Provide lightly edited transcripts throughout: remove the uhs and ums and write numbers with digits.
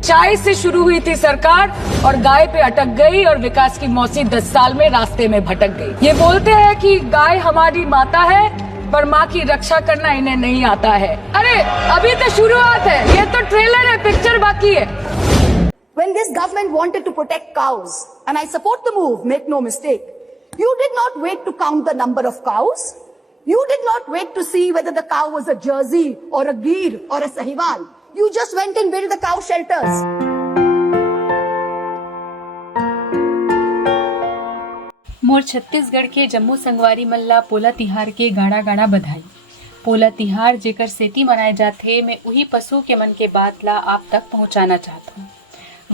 चाय से शुरू हुई थी सरकार और गाय पे अटक गई और विकास की मौसी 10 साल में रास्ते में भटक गई। ये बोलते हैं कि गाय हमारी माता है पर माँ की रक्षा करना इन्हें नहीं आता है। अरे अभी तो शुरुआत है, ये तो ट्रेलर है, पिक्चर बाकी है। When this government wanted to protect cows, and I support the move, make no mistake, you did not wait to count the number of cows. You did not wait to see whether the cow was a Jersey or a Gir or a Sahiwal. You just went and built the cow shelters. मोर छत्तीसगढ़ के जम्मू संगवारी मल्ला पोला तिहार के गाड़ा गाड़ा बधाई। पोला तिहार जेकर सेती मनाए जाथे, मैं उही पशु के मन के बात ला आप तक पहुंचाना चाहता हूँ।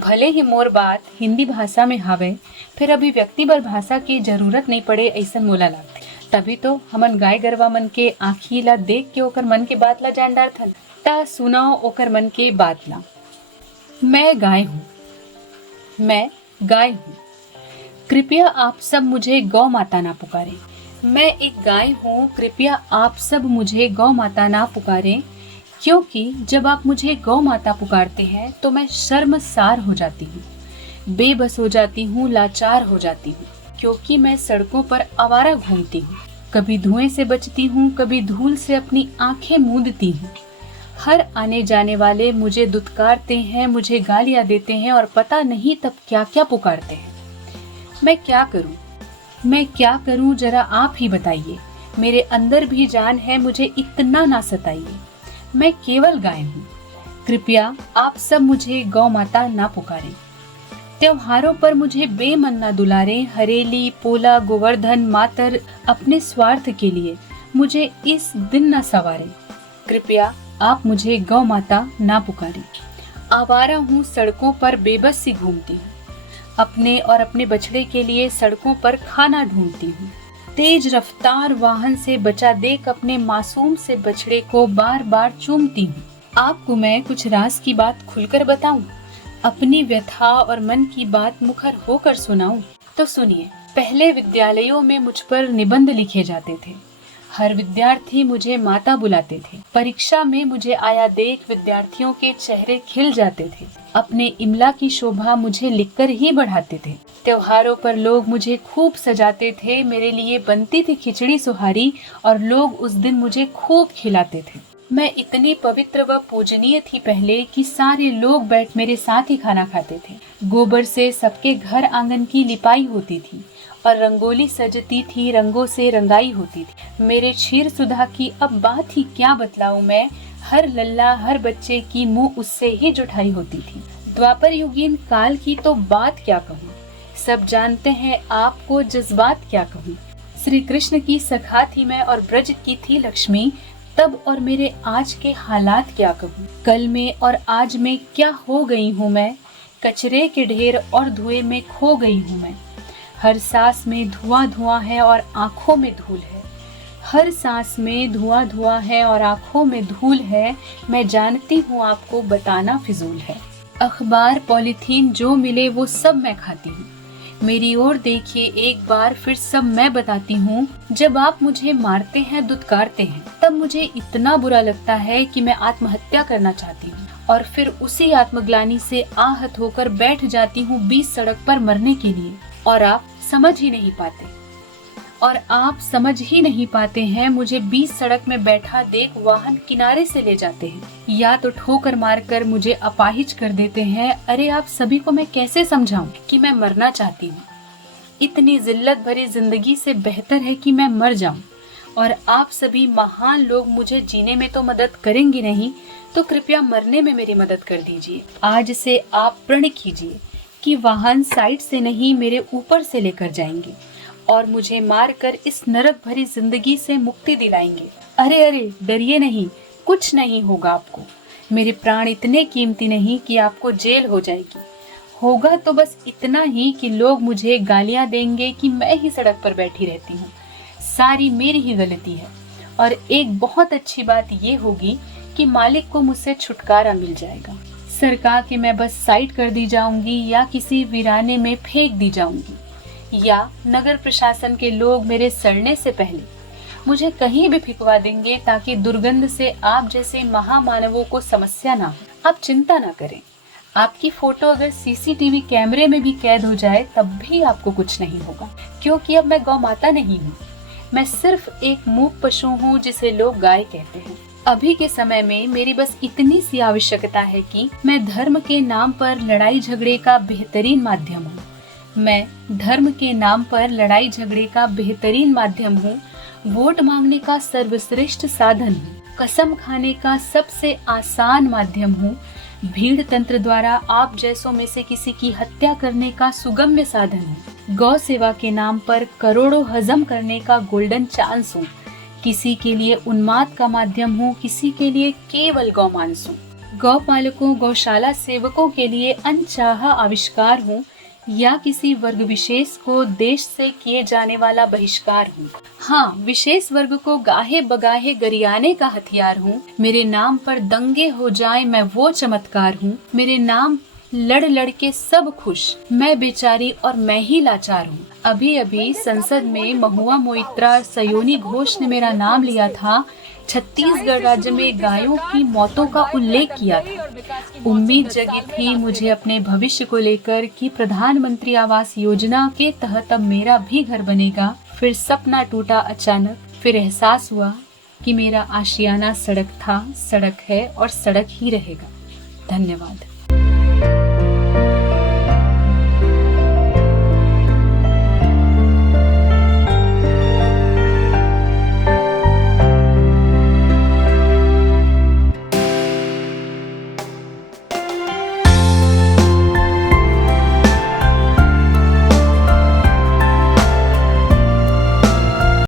भले ही मोर बात हिंदी भाषा में हावे, फिर अभिव्यक्ति बर भाषा की जरूरत नहीं पड़े ऐसन मोला लागथे। तभी तो हमन गाय गरवा मन के आँखी ला देख के ओकर मन के बात ला जान डारथन। ता सुनाओ ओकर मन के बात ला। मैं गाय हूँ, कृपया आप सब मुझे गौ माता ना पुकारें। मैं एक गाय हूँ, कृपया आप सब मुझे गौ माता ना पुकारें, क्योंकि जब आप मुझे गौ माता पुकारते हैं तो मैं शर्मसार हो जाती हूँ, बेबस हो जाती हूँ, लाचार हो जाती हूँ, क्योंकि मैं सड़कों पर आवारा घूमती हूँ। कभी धुएं से बचती हूँ, कभी धूल से अपनी आंखें मूंदती हूँ। हर आने जाने वाले मुझे दुत्कारते हैं, मुझे गालियाँ देते हैं और पता नहीं तब क्या क्या पुकारते हैं। मैं क्या करूं जरा आप ही बताइए। मेरे अंदर भी जान है, मुझे इतना ना सताइए। मैं केवल गाय हूँ, कृपया आप सब मुझे गौ माता ना पुकारें। त्योहारों पर मुझे बेमन ना दुलारें। हरेली, पोला, गोवर्धन, मातर अपने स्वार्थ के लिए मुझे इस दिन ना सवारें। कृपया आप मुझे गौ माता ना पुकारें। आवारा हूँ, सड़कों पर बेबस सी घूमती हूँ, अपने और अपने बछड़े के लिए सड़कों पर खाना ढूंढती हूँ। तेज रफ्तार वाहन से बचा देख अपने मासूम से बछड़े को बार बार चूमती हूँ। आपको मैं कुछ राज की बात खुलकर बताऊं, अपनी व्यथा और मन की बात मुखर होकर सुनाऊं। तो सुनिए। पहले विद्यालयों में मुझ पर निबंध लिखे जाते थे। हर विद्यार्थी मुझे माता बुलाते थे। परीक्षा में मुझे आया देख विद्यार्थियों के चेहरे खिल जाते थे। अपने इमला की शोभा मुझे लिखकर ही बढ़ाते थे। त्योहारों पर लोग मुझे खूब सजाते थे। मेरे लिए बनती थी खिचड़ी सुहारी और लोग उस दिन मुझे खूब खिलाते थे। मैं इतनी पवित्र व पूजनीय थी पहले कि सारे लोग बैठ मेरे साथ ही खाना खाते थे। गोबर से सबके घर आंगन की लिपाई होती थी और रंगोली सजती थी, रंगों से रंगाई होती थी। मेरे क्षीर सुधा की अब बात ही क्या बतलाऊं मैं। हर लल्ला, हर बच्चे की मुंह उससे ही जुठाई होती थी। द्वापर युगीन काल की तो बात क्या कहूँ, सब जानते हैं आपको जज्बात क्या कहूँ। श्री कृष्ण की सखा थी मैं और ब्रज की थी लक्ष्मी। तब और मेरे आज के हालात क्या कहूँ। कल में और आज में क्या हो गई हूँ मैं। कचरे के ढेर और धुएं में खो गई हूँ मैं। हर सांस में धुआं धुआं है और आंखों में धूल है। हर सांस में धुआं धुआं है और आंखों में धूल है। मैं जानती हूँ आपको बताना फिजूल है। अखबार, पॉलीथीन जो मिले वो सब मैं खाती हूँ। मेरी ओर देखिए एक बार फिर सब मैं बताती हूँ। जब आप मुझे मारते हैं, दुत्कारते हैं, तब मुझे इतना बुरा लगता है कि मैं आत्महत्या करना चाहती हूँ और फिर उसी आत्मग्लानि से आहत होकर बैठ जाती हूँ बीच सड़क पर मरने के लिए। और आप समझ ही नहीं पाते हैं। मुझे बीच सड़क में बैठा देख वाहन किनारे से ले जाते हैं या तो ठोकर मारकर मुझे अपाहिज कर देते हैं। अरे आप सभी को मैं कैसे समझाऊं कि मैं मरना चाहती हूँ। इतनी जिल्लत भरी जिंदगी से बेहतर है कि मैं मर जाऊं। और आप सभी महान लोग मुझे जीने में तो मदद करेंगे नहीं, तो कृपया मरने में मेरी मदद कर दीजिए। आज से आप प्रण कीजिए कि वाहन साइड से नहीं मेरे ऊपर से लेकर जाएंगे और मुझे मारकर इस नरक भरी जिंदगी से मुक्ति दिलाएंगे। अरे डरिए नहीं, कुछ नहीं होगा आपको। मेरे प्राण इतने कीमती नहीं कि आपको जेल हो जाएगी। होगा तो बस इतना ही कि लोग मुझे गालियां देंगे कि मैं ही सड़क पर बैठी रहती हूँ। सारी मेरी ही गलती है। और एक बहुत अच्छी बात ये होगी कि मालिक को मुझसे छुटकारा मिल जाएगा। सरकार के मैं बस साइड कर दी जाऊंगी या किसी वीराने में फेंक दी जाऊंगी, या नगर प्रशासन के लोग मेरे सड़ने से पहले मुझे कहीं भी फिकवा देंगे ताकि दुर्गंध से आप जैसे महामानवों को समस्या ना हो। आप चिंता ना करें, आपकी फोटो अगर सीसीटीवी कैमरे में भी कैद हो जाए तब भी आपको कुछ नहीं होगा, क्योंकि अब मैं गौ माता नहीं हूँ। मैं सिर्फ एक मूक पशु हूँ जिसे लोग गाय कहते हैं। अभी के समय में मेरी बस इतनी सी आवश्यकता है कि मैं धर्म के नाम पर लड़ाई झगड़े का बेहतरीन माध्यम हूँ। मैं धर्म के नाम पर लड़ाई झगड़े का बेहतरीन माध्यम हूँ, वोट मांगने का सर्वश्रेष्ठ साधन हूँ, कसम खाने का सबसे आसान माध्यम हूँ, भीड़ तंत्र द्वारा आप जैसों में से किसी की हत्या करने का सुगम्य साधन हूँ, गौ सेवा के नाम पर करोड़ों हजम करने का गोल्डन चांस हूँ, किसी के लिए उन्माद का माध्यम हूँ, किसी के लिए केवल गौमांस हूँ, गौ पालकों गौशाला सेवकों के लिए अनचाहा आविष्कार हूँ, या किसी वर्ग विशेष को देश से किए जाने वाला बहिष्कार हूँ। हाँ, विशेष वर्ग को गाहे बगाहे गरियाने का हथियार हूँ। मेरे नाम पर दंगे हो जाए मैं वो चमत्कार हूँ। मेरे नाम लड़ लड़ के सब खुश, मैं बेचारी और मैं ही लाचार हूँ। अभी अभी संसद में महुआ मोइत्रा सयोनी घोष ने मेरा नाम लिया था। छत्तीसगढ़ राज्य में गायों की मौतों का उल्लेख किया था। उम्मीद जगी थी मुझे अपने भविष्य को लेकर कि प्रधानमंत्री आवास योजना के तहत अब मेरा भी घर बनेगा। फिर सपना टूटा अचानक। फिर एहसास हुआ कि मेरा आशियाना सड़क था, सड़क है और सड़क ही रहेगा। धन्यवाद।